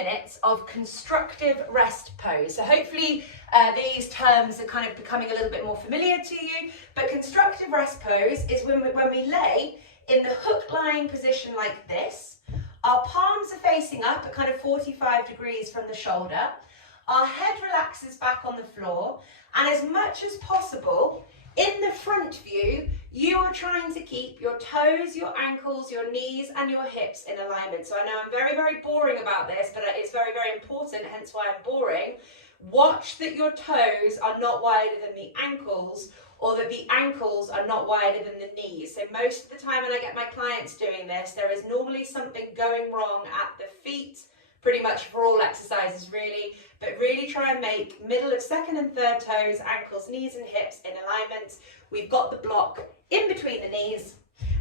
minutes of constructive rest pose. So hopefully these terms are kind of becoming a little bit more familiar to you, but constructive rest pose is when we lay in the hook lying position like this. Our palms are facing up at kind of 45 degrees from the shoulder. Our head relaxes back on the floor, and as much as possible, in the front view, you are trying to keep your toes, your ankles, your knees and your hips in alignment. So I know I'm very, very boring about this, but it's very, very important, hence why I'm boring. Watch that your toes are not wider than the ankles, or that the ankles are not wider than the knees. So most of the time when I get my clients doing this, there is normally something going wrong at the feet, pretty much for all exercises really, but really try and make middle of second and third toes, ankles, knees and hips in alignment. We've got the block in between the knees,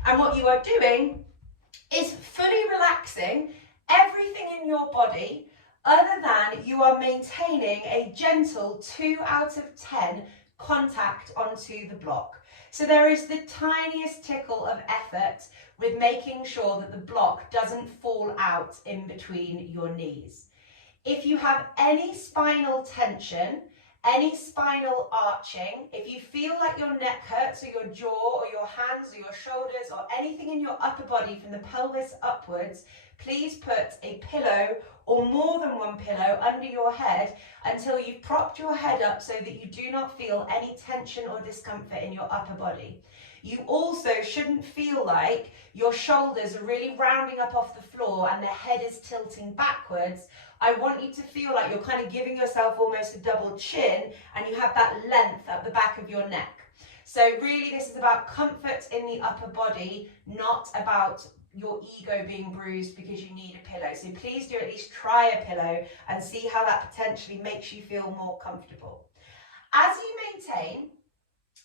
and what you are doing is fully relaxing everything in your body other than you are maintaining a gentle 2 out of 10 contact onto the block. So there is the tiniest tickle of effort with making sure that the block doesn't fall out in between your knees. If you have any spinal tension, any spinal arching, if you feel like your neck hurts or your jaw or your hands or your shoulders or anything in your upper body from the pelvis upwards, please put a pillow or more than one pillow under your head until you've propped your head up so that you do not feel any tension or discomfort in your upper body. You also shouldn't feel like your shoulders are really rounding up off the floor and the head is tilting backwards. I want you to feel like you're kind of giving yourself almost a double chin and you have that length at the back of your neck. So really this is about comfort in the upper body, not about your ego being bruised because you need a pillow. So please do at least try a pillow and see how that potentially makes you feel more comfortable. As you maintain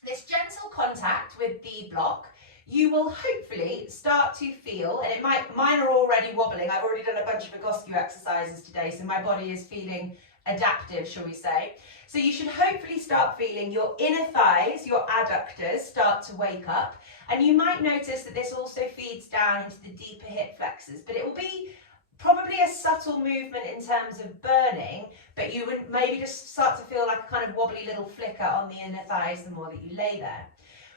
this gentle contact with the block, you will hopefully start to feel, and mine are already wobbling. I've already done a bunch of Egoscue exercises today, so my body is feeling adaptive, shall we say. So you should hopefully start feeling your inner thighs, your adductors start to wake up. And you might notice that this also feeds down into the deeper hip flexors, but it will be probably a subtle movement in terms of burning, but you would maybe just start to feel like a kind of wobbly little flicker on the inner thighs the more that you lay there.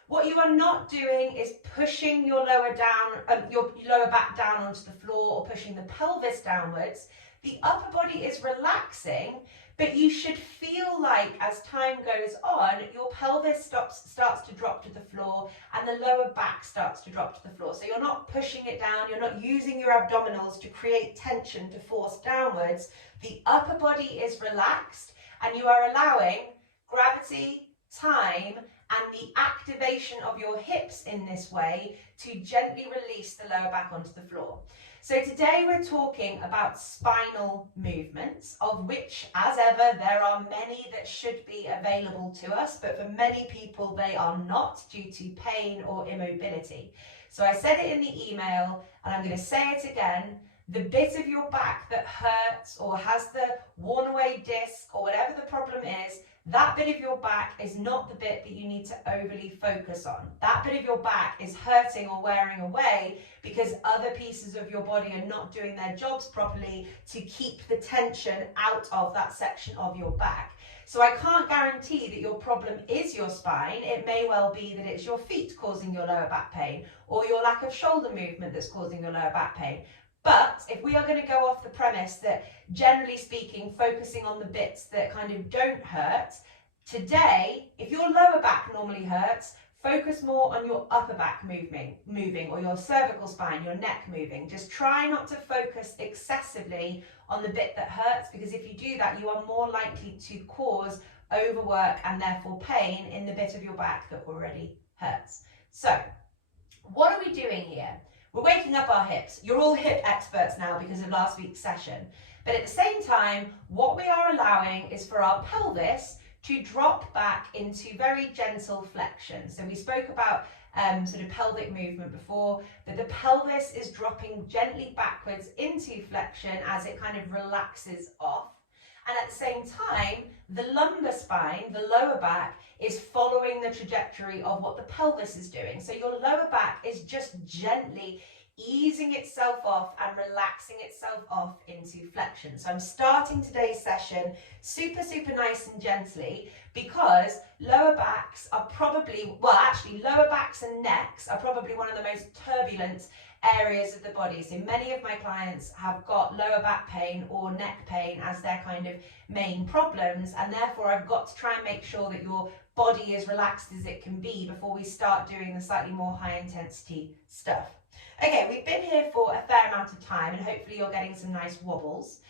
What you are not doing is pushing your lower back down onto the floor or pushing the pelvis downwards. The upper body is relaxing, but you should feel like as time goes on, your pelvis starts to drop to the floor and the lower back starts to drop to the floor. So you're not pushing it down, you're not using your abdominals to create tension to force downwards. The upper body is relaxed and you are allowing gravity, time, and the activation of your hips in this way to gently release the lower back onto the floor. So today we're talking about spinal movements, of which, as ever, there are many that should be available to us, but for many people they are not due to pain or immobility. So I said it in the email, and I'm going to say it again. The bit of your back that hurts or has the worn away disc or whatever the problem is, that bit of your back is not the bit that you need to overly focus on. That bit of your back is hurting or wearing away because other pieces of your body are not doing their jobs properly to keep the tension out of that section of your back. So I can't guarantee that your problem is your spine. It may well be that it's your feet causing your lower back pain or your lack of shoulder movement that's causing your lower back pain. But if we are going to go off the premise that, generally speaking, focusing on the bits that kind of don't hurt, today, if your lower back normally hurts, focus more on your upper back moving, or your cervical spine, your neck moving. Just try not to focus excessively on the bit that hurts, because if you do that, you are more likely to cause overwork and therefore pain in the bit of your back that already hurts. So, what are we doing here? We're waking up our hips. You're all hip experts now because of last week's session. But at the same time, what we are allowing is for our pelvis to drop back into very gentle flexion. So we spoke about sort of pelvic movement before, but the pelvis is dropping gently backwards into flexion as it kind of relaxes off. And at the same time, the lumbar spine, the lower back, is following the trajectory of what the pelvis is doing. So your lower back is just gently easing itself off and relaxing itself off into flexion. So I'm starting today's session super, super nice and gently, because lower backs are probably, well, actually lower backs and necks are probably one of the most turbulent areas of the body. So many of my clients have got lower back pain or neck pain as their kind of main problems, and therefore I've got to try and make sure that your body is relaxed as it can be before we start doing the slightly more high intensity stuff. Okay, we've been here for a fair amount of time and hopefully you're getting some nice wobbles.